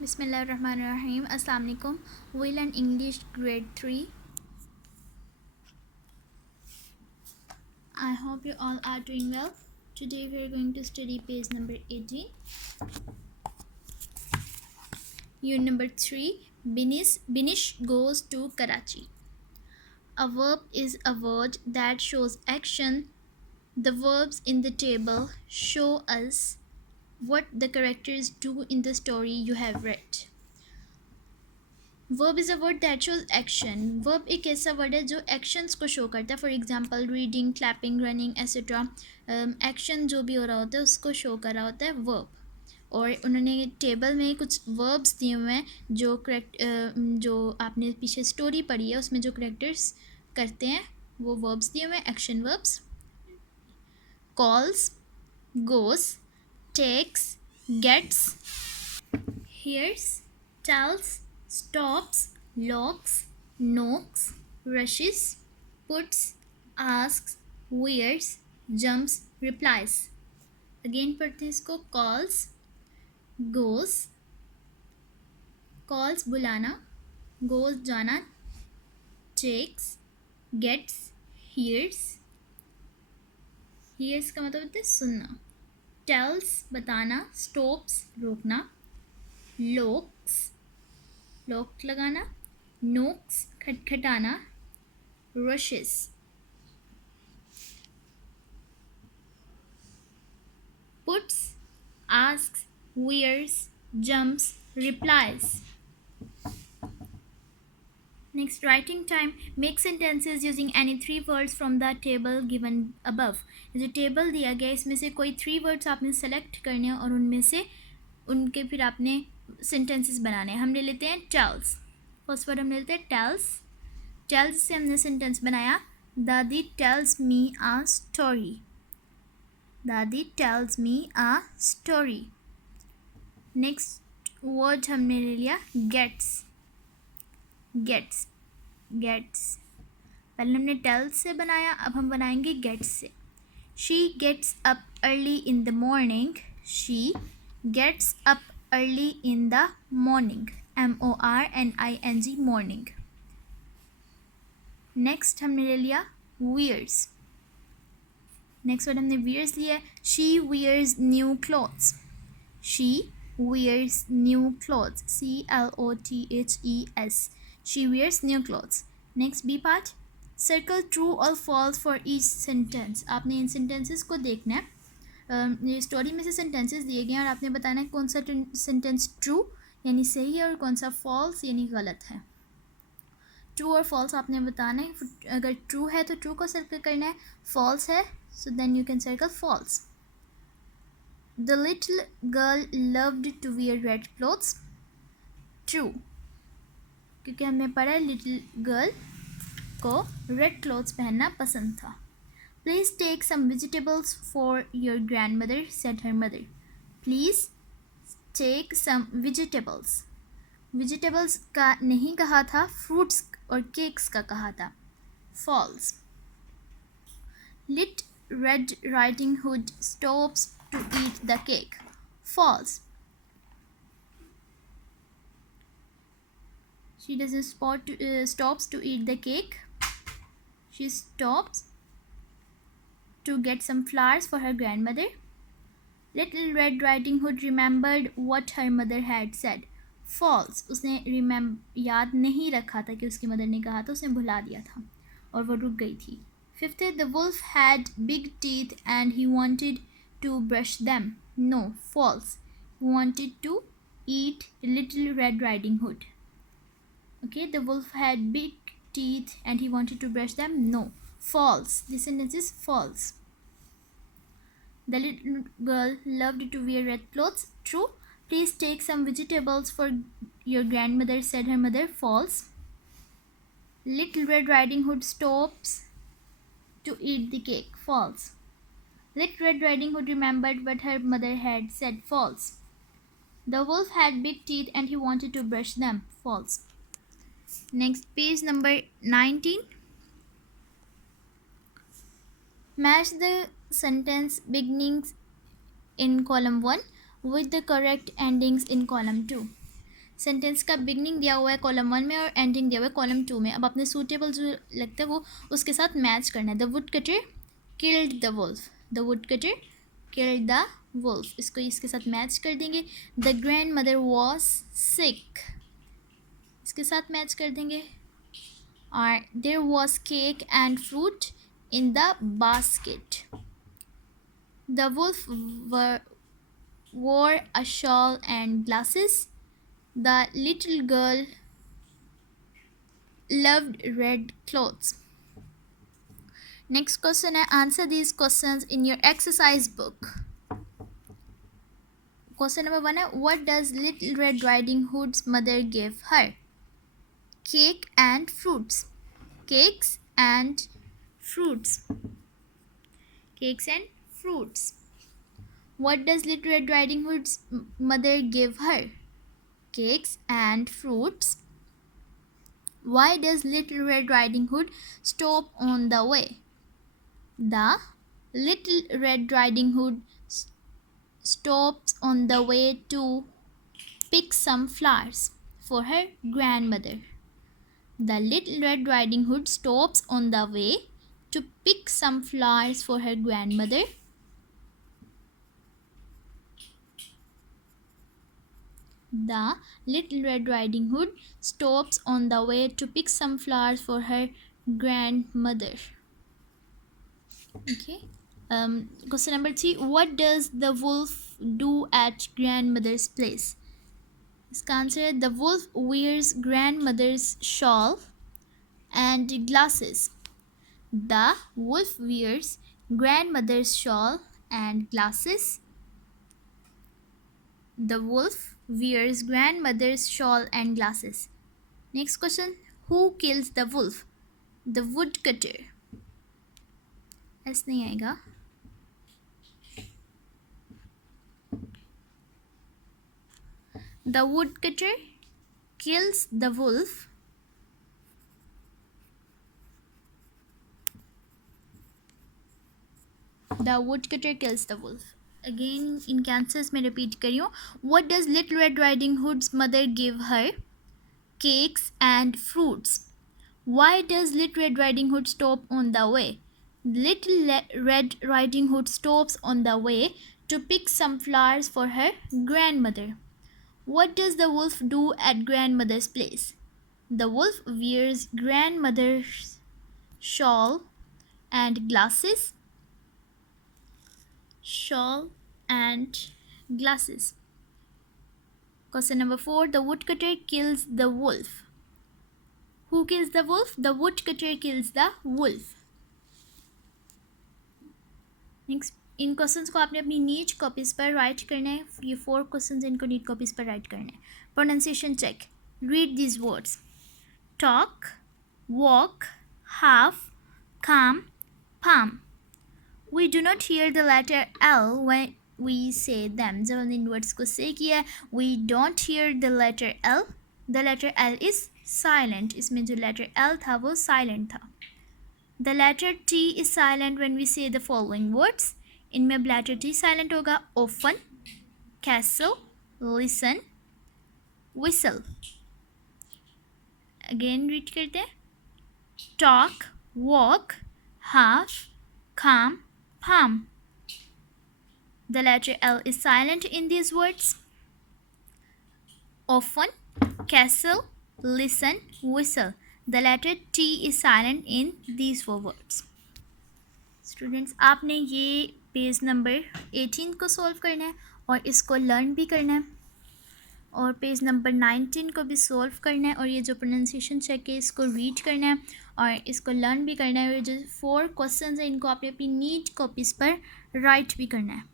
Bismillahirrahmanirrahim. Assalamu alaikum. We learn English grade 3. I hope you all are doing well. Today we are going to study page number 18. Unit number 3. Binish goes to Karachi. A verb is a word that shows action. The verbs in the table show us what the characters do in the story you have read. Verb is a word that shows action. Verb एक ऐसा word है जो actions को show करता है. For example reading, clapping, running etcetera. Action जो भी हो रहा होता है उसको शो कर रहा होता है वर्ब. और उन्होंने टेबल में कुछ वर्ब्स दिए हुए हैं जो आपने पीछे स्टोरी पढ़ी है उसमें जो करेक्टर्स करते हैं वो वर्ब्स दिए हुए हैं. Action verbs: calls, goes, takes, gets, hears, tells, stops, locks, knocks, rushes, puts, asks, wears, jumps, replies. Again पढ़ते हैं इसको. calls, goes, calls बुलाना, goes जाना, takes, gets, hears, hears का मतलब होता है सुनना, tells बताना, stops रोकना, locks लॉक लगाना, नोक्स खटखटाना, rushes puts, asks, wears, jumps, replies. Next, writing time. Make sentences using any 3 words from the table given above. जो टेबल दिया गया इसमें से कोई 3 वर्ड्स आपने सेलेक्ट करने हैं और उनमें से उनके फिर आपने सेंटेंसेस बनाने हैं. हम ले लेते हैं टेल्स. फर्स्ट वर्ड हम ले लेते हैं टेल्स. टेल्स से हमने सेंटेंस बनाया. दादी टेल्स मी आ स्टोरी. दादी टेल्स मी आ स्टोरी. नेक्स्ट वर्ड हमने ले लिया गेट्स. गेट्स गेट्स पहले हमने टेल्स से बनाया, अब हम बनाएंगे गेट्स से. She gets up early in the morning. शी गेट्स अप early in the morning. morning morning. Next हमने ले लिया wears. नेक्स्ट वर्ड हमने wears लिया. she wears new clothes. she wears new clothes. clothes. she wears new clothes. Next B part. Circle true और false for each sentence. आपने इन sentences को देखना है. ये स्टोरी में से सेंटेंसेस दिए गए हैं और आपने बताना है कौन सा सेंटेंस ट्रू यानी सही है और कौन सा फॉल्स यानी गलत है. ट्रू और फॉल्स आपने बताना है. अगर ट्रू है तो ट्रू को सर्कल करना है. फॉल्स है so then you can circle false. The little girl loved to wear red clothes. True, क्योंकि हमने पढ़ा है लिटिल गर्ल को रेड क्लोथ्स पहनना पसंद था. Please take some vegetables for your grandmother, said her mother. Please take some vegetables. Vegetables का नहीं कहा था, fruits और cakes का कहा था. False. Lit Red Riding Hood stops to eat the cake. False. She doesn't stops to eat the cake. She stops to get some flowers for her grandmother. Little Red Riding Hood remembered what her mother had said. False. उसने याद नहीं रखा था कि उसकी mother ने कहा था, उसने भुला दिया था और वो रुक गई थी. Fifth, the wolf had big teeth and he wanted to brush them. No. False. He wanted to eat Little Red Riding Hood. Okay, the wolf had big teeth and he wanted to brush them. No. False. This sentence is false. The little girl loved to wear red clothes. True. Please take some vegetables for your grandmother, said her mother. False. Little Red Riding Hood stops to eat the cake. False. Little Red Riding Hood remembered what her mother had said. False. The wolf had big teeth and he wanted to brush them. False. Next, page number 19. Match the sentence beginnings in column 1 with the correct endings in column 2. Sentence का beginning दिया हुआ है column 1 में और ending दिया हुआ है column 2 में. अब आपने सूटेबल जो लगता है वो उसके साथ मैच करना है. The wood cutter killed the wolf. The wood cutter killed the wolf. इसको इसके साथ मैच कर देंगे. The grandmother was sick. इसके साथ मैच कर देंगे. और there was cake and fruit in the basket. The wolf wore a shawl and glasses. The little girl loved red clothes. Next question है, answer these questions in your exercise book. Question number 1 है, what does Little Red Riding Hood's mother give her? Cake and fruits. Cakes and fruits. Cakes and fruits. What does Little Red Riding Hood's mother give her? Cakes and fruits. Why does Little Red Riding Hood stop on the way? The Little Red Riding Hood stops on the way to pick some flowers for her grandmother. The Little Red Riding Hood stops on the way to pick some flowers for her grandmother. The Little Red Riding Hood stops on the way to pick some flowers for her grandmother. Okay. Question number 3. What does the wolf do at grandmother's place? इसका answer है, the wolf wears grandmother's shawl and glasses. The wolf wears grandmother's shawl and glasses. The wolf wears grandmother's shawl and glasses. Next question. Who kills the wolf? The woodcutter. ऐसा नहीं आएगा. The woodcutter kills the wolf. The woodcutter kills the wolf. Again इनके answers में repeat कर रही हूँ. What does Little Red Riding Hood's mother give her? Cakes and fruits. Why does Little Red Riding Hood stop on the way? Little Red Riding Hood stops on the way to pick some flowers for her grandmother. What does the wolf do at grandmother's place? The wolf wears grandmother's shawl and glasses. Shawl and glasses. Question number 4. The woodcutter kills the wolf. Who kills the wolf? The woodcutter kills the wolf. Next, in questions को आपने अपनी NEET copies पर write करना है. ये 4 questions इनको NEET copies पर write करना है. Pronunciation check. Read these words. Talk, walk, half, calm, palm. We do not hear the letter L when we say them. जब हमने इन वर्ड्स को से किया, we don't hear the letter L. The letter L is silent. इसमें जो letter L था वो silent था. The letter T is silent when we say the following words. इनमें अब letter T silent होगा. Often, castle, listen, whistle. Again read करते हैं. Talk, walk, half, calm, palm. The letter L is silent in these words. Often, castle, listen, whistle. The letter T is silent in these 4 words. Students, आपने ये page number 18 को solve करना है और इसको learn भी करना है और पेज नंबर 19 को भी सॉल्व करना है और ये जो प्रोनाउंसिएशन चेक है इसको रीड करना है और इसको लर्न भी करना है. और जो 4 क्वेश्चंस हैं इनको आपने अपनी नीट कॉपीज़ पर राइट भी करना है.